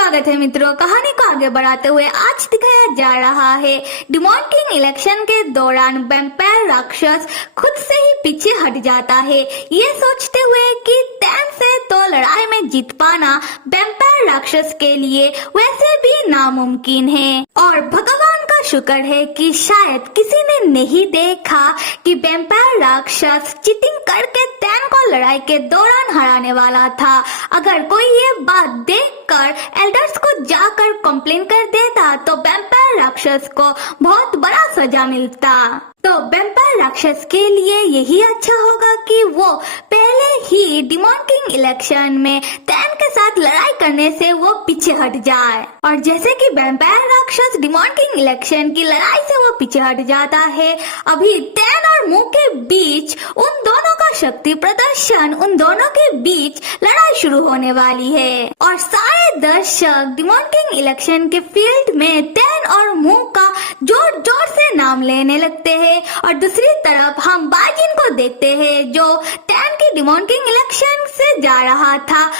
स्वागत है मित्रों। कहानी को आगे बढ़ाते हुए आज दिखाया जा रहा है डिमॉन किंग इलेक्शन के दौरान वैम्पायर राक्षस खुद से ही पीछे हट जाता है, ये सोचते हुए कि टैन से तो लड़ाई में जीत पाना वैम्पायर राक्षस के लिए वैसे भी नामुमकिन है। और भगवान का शुक्र है कि शायद किसी ने नहीं देखा कि वैम्पायर राक्षस चीटिंग करके टैन को लड़ाई के दौरान हराने वाला था। अगर कोई ये बात देखकर एल्डर्स को जाकर कंप्लेन कर देता तो वैम्पायर राक्षस को बहुत बड़ा सजा मिलता। तो वैम्पायर राक्षस के लिए यही अच्छा होगा कि वो पहले ही डिमॉन किंग इलेक्शन में टैन के साथ लड़ाई करने से वो पीछे हट जाए। और जैसे कि वैम्पायर राक्षस डिमॉन किंग इलेक्शन की लड़ाई से वो पीछे हट जाता है, अभी टैन और मू के बीच उन दोनों का शक्ति प्रदर्शन, उन दोनों के बीच लड़ाई शुरू होने वाली है। और सारे दर्शक डिमॉन किंग इलेक्शन के फील्ड में टैन और मू का जोर जोर से नाम लेने लगते हैं। और दूसरी तरफ हम बाजिन को देखते हैं जो टैन की डिमॉन किंग इलेक्शन से जा रहा था,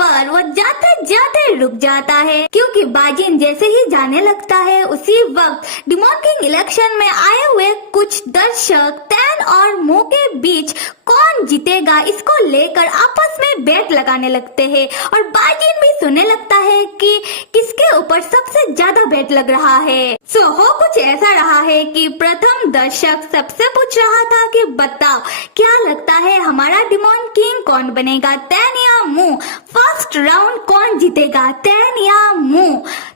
पर वो जाते जाते रुक जाता है, क्योंकि बाजिन जैसे ही जाने लगता है उसी वक्त डिमॉन किंग इलेक्शन में आए हुए कुछ दर्शक टैन और मू के बीच कौन जीतेगा इसको लेकर आपस में बेट लगाने लगते हैं। और बाजिन भी सुनने लगता है कि किसके ऊपर सबसे ज्यादा बेट लग रहा है। हो कुछ ऐसा रहा है कि प्रथम दर्शक सबसे पूछ रहा था कि बताओ क्या लगता है हमारा डिमॉन किंग कौन बनेगा, टैन या मू? फर्स्ट राउंड कौन जीतेगा, टैन या मू?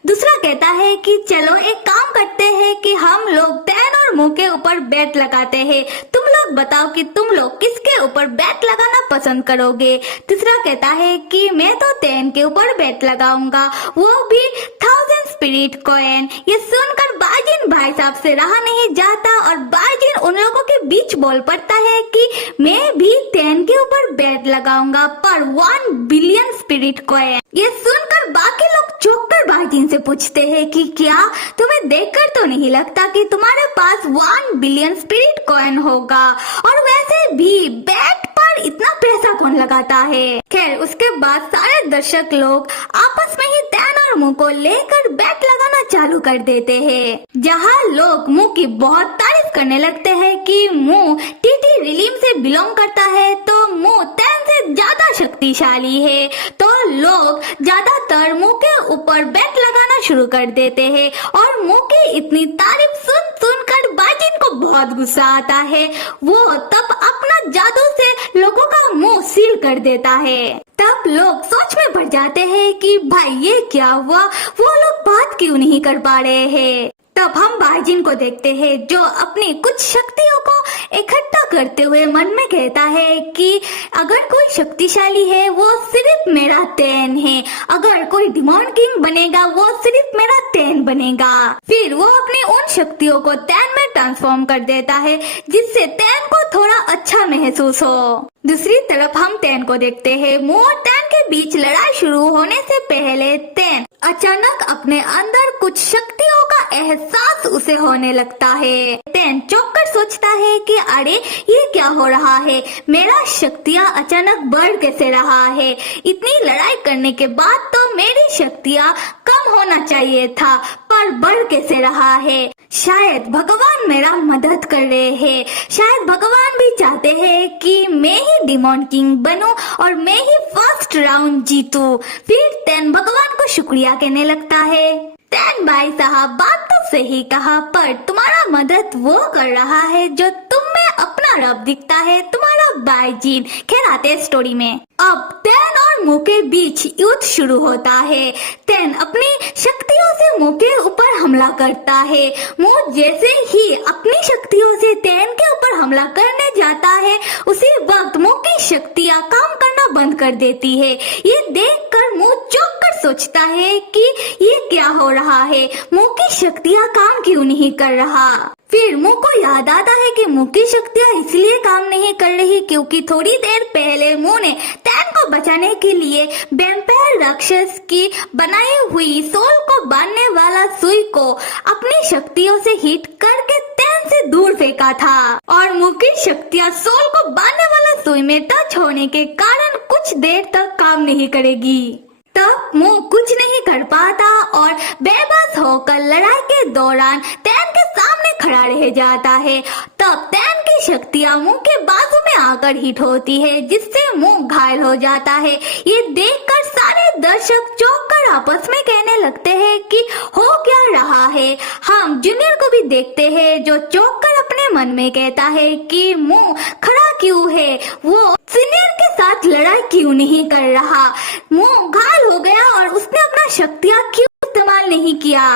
दूसरा कहता है कि चलो एक काम करते हैं कि हम लोग टैन और मू के ऊपर बेट लगाते हैं, तुम लोग बताओ कि तुम लोग किसके ऊपर बेट लगाना पसंद करोगे। तीसरा कहता है कि मैं तो टैन के ऊपर बेट लगाऊंगा, वो भी 1000 स्पिरिट कॉइन। ये सुनकर बाजिन भाई साहब से रहा नहीं जाता और बाजिन उन लोगों के बीच बोल पड़ता है कि मैं भी टैन के ऊपर बेट लगाऊंगा पर 1 बिलियन स्पिरिट कॉइन। ये सुनकर बाकी लोग चौंककर बाजिन से पूछते हैं कि क्या तुम्हें देखकर तो नहीं लगता कि तुम्हारे पास 1 बिलियन स्पिरिट कॉइन होगा, और वैसे भी बेट पर इतना पैसा कौन लगाता है। खैर उसके बाद सारे दर्शक लोग आपस में ही टैन और मू को लेकर बेट लगाना चालू कर देते हैं, जहाँ लोग मू की बहुत तारीफ करने लगते हैं कि मू टीटी रिलीम से बिलोंग करता है तो मू टैन से ज्यादा शक्तिशाली है। तो लोग ज्यादातर मू के ऊपर बेट लगाना शुरू कर देते हैं और मू की इतनी तारीफ सुनकर बाजिन को बहुत गुस्सा आता है। वो तब अपना जादू से लोगों का मुंह सील कर देता है। तब लोग सोच में पड़ जाते हैं कि भाई ये क्या हुआ, वो लोग बात क्यों नहीं कर पा रहे हैं। तब हम बाजिन को देखते हैं जो अपनी कुछ शक्तियों को इकट्ठा करते हुए मन में कहता है कि अगर कोई शक्तिशाली है वो सिर्फ मेरा टैन है, अगर कोई डिमॉन किंग बनेगा वो सिर्फ मेरा टैन बनेगा। फिर वो अपनी उन शक्तियों को टैन में ट्रांसफॉर्म कर देता है जिससे टैन को थोड़ा अच्छा महसूस हो। दूसरी तरफ हम टैन को देखते हैं। मू और टैन के बीच लड़ाई शुरू होने से पहले टैन अचानक अपने अंदर कुछ शक्तियों का एहसास उसे होने लगता है। टैन चौंककर सोचता है कि अरे ये क्या हो रहा है, मेरा शक्तियाँ अचानक बढ़ कैसे रहा है। इतनी लड़ाई करने के बाद तो मेरी शक्तियाँ कम होना चाहिए था, पर बढ़ कैसे रहा है। शायद भगवान मेरा मदद कर रहे हैं, शायद भगवान भी चाहते हैं कि मैं ही डिमॉन किंग बनूं और मैं ही फर्स्ट राउंड जीतूं। फिर टैन भगवान को शुक्रिया कहने लगता है। टैन भाई साहब बात तो सही कहा, पर तुम्हारा मदद वो कर रहा है जो तुम में अपना रब दिखता है, तुम्हारा बाजिन। खैर आते हैं स्टोरी में। अब टैन और मू के बीच युद्ध शुरू होता है। टैन अपनी शक्तियों से मू के ऊपर हमला करता है। मू जैसे ही अपनी शक्तियों से टैन के ऊपर हमला करने जाता है उसी वक्त मू की शक्तियाँ काम करना बंद कर देती है। ये देखकर मू चौंककर सोचता है कि ये क्या हो रहा है, मू की शक्तियाँ काम क्यों नहीं कर रहा। फिर मू को याद आता है कि मू की शक्तियाँ इसलिए काम नहीं कर रही क्योंकि थोड़ी देर पहले मू ने टैन को बचाने के लिए वैम्पायर राक्षस की बनाई हुई सोल को बांधने वाला सुई को अपनी शक्तियों से हिट करके टैन से दूर फेंका था, और मू की शक्तियाँ सोल को बांधने वाला सुई में टच होने के कारण कुछ देर तक काम नहीं करेगी। तब मुंह कुछ नहीं कर पाता और बेबस होकर लड़ाई के दौरान तैन के सामने खड़ा रह जाता है। तब तैन की शक्तियां मुंह के बाजू में आकर हिट होती है, जिससे मुंह घायल हो जाता है। ये देखकर सारे दर्शक चौंक कर आपस में कहने लगते हैं कि हो क्या रहा है। हम जूनियर को भी देखते हैं, जो चौंक कर अपने मन में कहता है कि मुंह खड़ा क्यों है, वो सीनियर के साथ लड़ाई क्यों नहीं कर रहा। मुंह घायल हो गया और उसने अपना शक्तियां क्यों इस्तेमाल नहीं किया।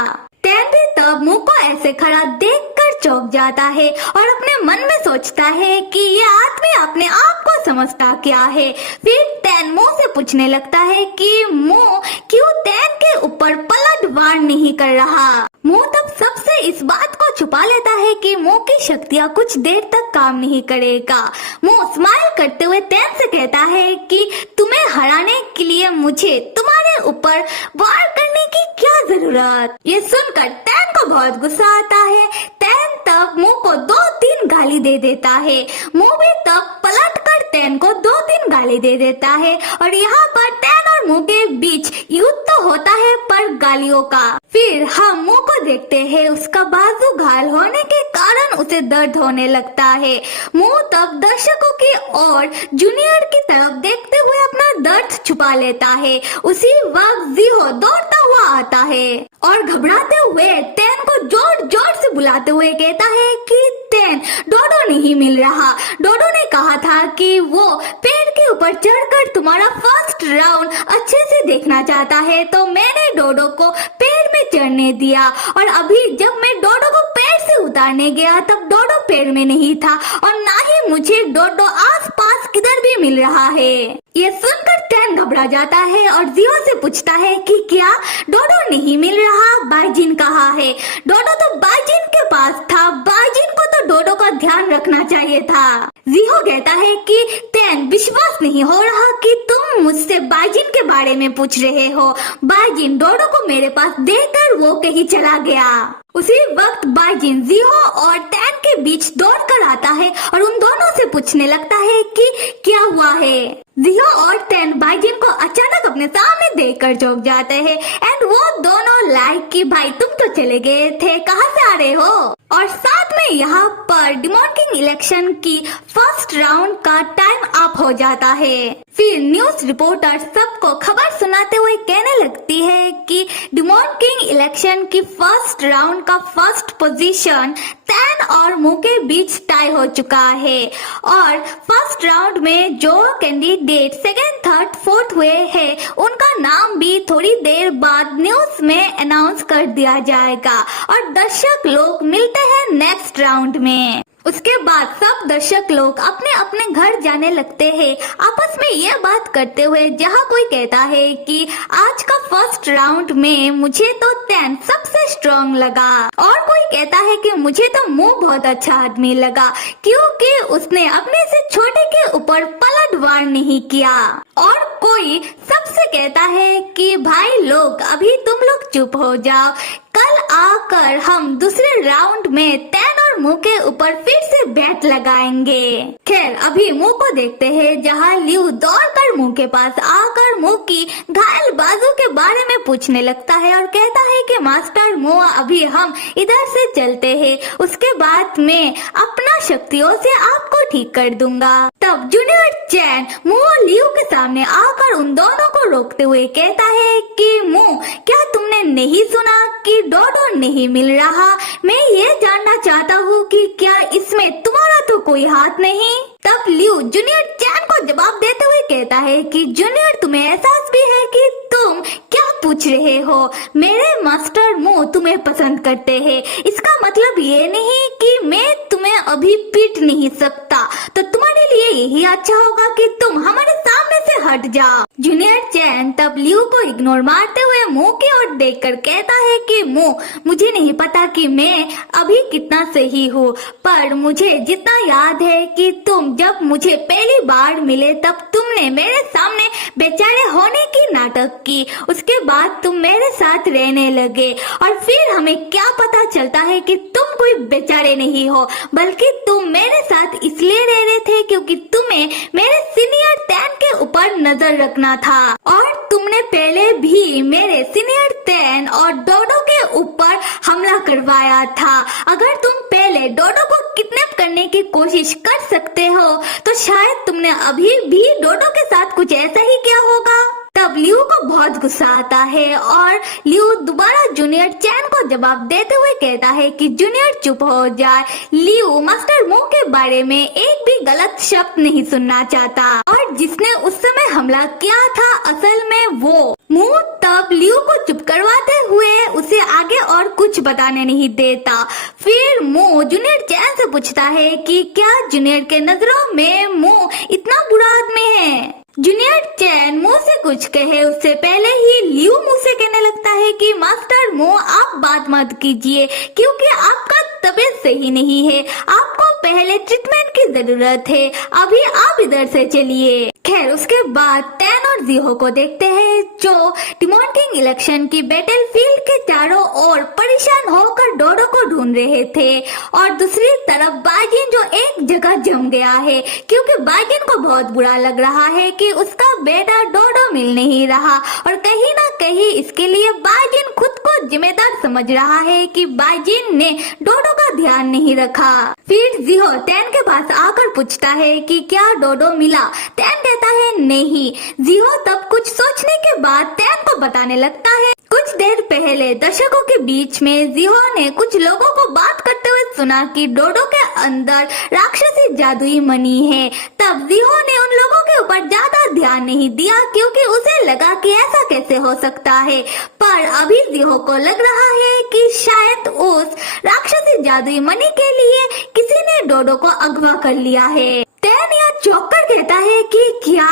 तैन भी तब मुंह को ऐसे खड़ा देखकर चौंक जाता है और अपने मन में सोचता है कि ये आदमी अपने आप को समझता क्या है। फिर तैन मुंह से पूछने लगता है कि मुंह क्यों तैन के ऊपर पलटवार नहीं कर रहा। मुंह तब सबसे इस बात को छुपा लेता है कि मुंह की शक्तियां कुछ देर तक काम नहीं करेगा। मुंह स्माइल करते हुए तैन से कहता है कि तुम्हें हराने के लिए मुझे तुम्हारे ऊपर वार करने की क्या जरूरत। ये सुनकर तैन को बहुत गुस्सा आता है। तैन तब मुंह को 2-3 गाली दे देता है। मुंह भी तब पलट कर तैन को 2-3 गाली दे देता है और यहाँ पर तैन और मुंह के बीच युद्ध तो होता है, पर गालियों का। फिर हम मुंह को देखते हैं, उसका बाजू घायल होने के कारण उसे दर्द होने लगता है। मुंह तब दर्शकों की ओर जूनियर की तरफ देखते हुए अपना दर्द छुपा लेता है। उसी वक्त जीहो दौड़ता हुआ आता है और घबराते हुए तैन को जोर जोर से बुलाते हुए कहता है कि तैन, डोडो नहीं मिल रहा। डोडो ने कहा था कि वो पेड़ के ऊपर चढ़कर तुम्हारा फर्स्ट राउंड अच्छे से देखना चाहता है, तो मैंने डोडो को पेड़ में चढ़ने दिया और अभी जब मैं डोडो को पेड़ से उतारने गया तब डोडो पेड़ में नहीं था और ना ही मुझे डोडो आसपास किधर भी मिल रहा है। ये सुनकर तैन घबरा जाता है और जियो से पूछता है कि क्या डोडो नहीं मिल रहा, बाइजिन कहाँ है। डोडो तो बाइजिन के पास था, बाइजिन को तो डोडो का ध्यान रखना चाहिए था। जियो कहता है कि तैन, विश्वास नहीं हो रहा कि तुम मुझसे बाइजिन के बारे में पूछ रहे हो। बाइजिन डोडो को मेरे पास देकर वो कहीं चला गया। उसी वक्त बाइजिन जिहो और तैन के बीच दौड़कर आता है और उन दोनों से पूछने लगता है कि क्या हुआ है। जिहो और तैन बाइजिन को अचानक अपने सामने देखकर चौंक जाते हैं एंड वो दोनों लाइक कि भाई तुम तो चले गए थे, कहाँ से आ रहे हो। और साथ में यहाँ पर डिमॉन किंग इलेक्शन की फर्स्ट राउंड का टाइम अप हो जाता है। फिर न्यूज रिपोर्टर सबको खबर सुनाते हुए कहने लगती है कि डिमॉन किंग इलेक्शन की फर्स्ट राउंड का फर्स्ट पोजीशन तैन और मुंह के बीच टाई हो चुका है और फर्स्ट राउंड में जो कैंडिडेट सेकेंड, थर्ड, फोर्थ हुए हैं उनका नाम भी थोड़ी देर बाद न्यूज में अनाउंस कर दिया जाएगा और दर्शक लोग मिलते हैं नेक्स्ट राउंड में। उसके बाद सब दर्शक लोग अपने अपने घर जाने लगते हैं, आपस में ये बात करते हुए, जहाँ कोई कहता है कि आज का फर्स्ट राउंड में मुझे तो तैन सबसे स्ट्रॉन्ग लगा और कोई कहता है कि मुझे तो मुंह बहुत अच्छा आदमी लगा क्योंकि उसने अपने से छोटे के ऊपर पलटवार नहीं किया और कोई सबसे कहता है कि भाई लोग अभी तुम लोग चुप हो जाओ, कल आकर हम दूसरे राउंड में तैन और मुंह के ऊपर फिर से बैट लगाएंगे। खैर अभी मुंह को देखते हैं, जहाँ लियू दौड़कर मुंह के पास आकर मुंह की घायल बाजू के बारे में पूछने लगता है और कहता है कि मास्टर मुंह, अभी हम इधर से चलते हैं, उसके बाद मैं अपना शक्तियों से आपको ठीक कर दूंगा। तब जूनियर चैन मुंह और लियू के सामने आकर उन दोनों को रोकते हुए कहता है कि मुंह, क्या तुमने नहीं सुना कि डोडो नहीं मिल रहा। मैं ये जानना चाहता हूँ कि क्या इसमें तुम्हारा तो कोई हाथ नहीं। तब लियू जूनियर चैन को जवाब देते हुए कहता है कि जूनियर, तुम्हें एहसास भी है कि तुम क्या पूछ रहे हो। मेरे मास्टर मुंह तुम्हें पसंद करते हैं, इसका मतलब ये नहीं कि मैं तुम्हें अभी पीट नहीं सकता, तो तुम्हारे लिए यही अच्छा होगा कि तुम हमारे सामने से हट जाओ। जूनियर चैन तब लियू को इग्नोर मारते हुए मुंह की ओर देखकर कहता है कि मुंह, मुझे नहीं पता कि मैं अभी कितना सही हूँ, पर मुझे जितना याद है कि तुम जब मुझे पहली बार मिले तब तुमने मेरे सामने बेचारे होने की नाटक की, उसके बाद तुम मेरे साथ रहने लगे और फिर हमें क्या पता चलता है कि तुम कोई बेचारे नहीं हो, बल्कि तुम मेरे साथ इसलिए रह रहे थे क्योंकि तुम्हें मेरे सीनियर तैन के ऊपर नजर रखना था और तुम तुमने पहले भी मेरे सीनियर टैन और डोडो के ऊपर हमला करवाया था। अगर तुम पहले डोडो को किडनैप करने की कोशिश कर सकते हो तो शायद तुमने अभी भी डोडो के साथ कुछ ऐसा ही किया होगा। तब लियू को बहुत गुस्सा आता है और लियू दोबारा जूनियर चैन को जवाब देते हुए कहता है कि जूनियर चुप हो जाए। लियू मास्टर मू के बारे में एक भी गलत शब्द नहीं सुनना चाहता और जिसने उस समय हमला किया था असल में वो मू तब लियू को चुप करवाते हुए उसे आगे और कुछ बताने नहीं देता। फिर मू जूनियर चैन से पूछता है कि क्या जूनियर के नजरों में मू इतना बुरा आदमी है। जूनियर चैन मुंह से कुछ कहे उससे पहले ही लियू मुंह से कहने लगता है कि मास्टर मो आप बात मत कीजिए क्योंकि आपका तबीयत सही नहीं है, आपको पहले ट्रीटमेंट की जरूरत है, अभी आप इधर से चलिए। खैर उसके बाद टैन और जीहो को देखते हैं जो डिमॉन किंग इलेक्शन की बैटलफील्ड के चारों ओर परेशान होकर डोडो को ढूंढ रहे थे और दूसरी तरफ बाजिन जो एक जगह जम गया है क्योंकि बाजिन को बहुत बुरा लग रहा है कि उसका बेटा डोडो मिल नहीं रहा और कहीं ना कहीं इसके लिए बाजिन खुद को जिम्मेदार समझ रहा है कि बाजिन ने डोडो का ध्यान नहीं रखा। फिर जीहो टैन के पास आकर पूछता है कि क्या डोडो मिला। टैन कहता है नहीं। जीहो तब कुछ सोचने के बाद टैन को बताने लगता है कुछ देर पहले दर्शकों के बीच में जीहो ने कुछ लोगों को बात करते हुए सुना कि डोडो के अंदर राक्षसी जादुई मणि है। तब जीहो ने उन लोगों के ऊपर ज्यादा ध्यान नहीं दिया क्योंकि उसे लगा कि ऐसा कैसे हो सकता है, पर अभी जीहो को लग रहा है कि शायद उस राक्षसी जादुई मणि के लिए किसी ने डोडो को अगवा कर लिया है। टैन यहाँ चौंककर कहता है कि क्या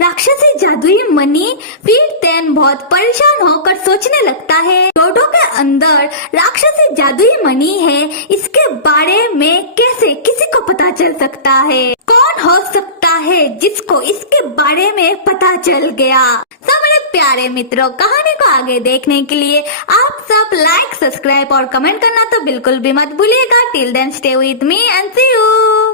राक्षसी जादुई मणि। फिर टैन बहुत परेशान होकर सोचने लगता है डोडो के अंदर राक्षसी जादुई मणि है, इसके बारे में कैसे किसी को पता चल सकता है, कौन हो सकता है जिसको इसके बारे में पता चल गया। सब मेरे प्यारे मित्रों, कहानी को आगे देखने के लिए आप सब लाइक, सब्सक्राइब और कमेंट करना तो बिल्कुल भी मत भूलिएगा। Till then stay with me and see you.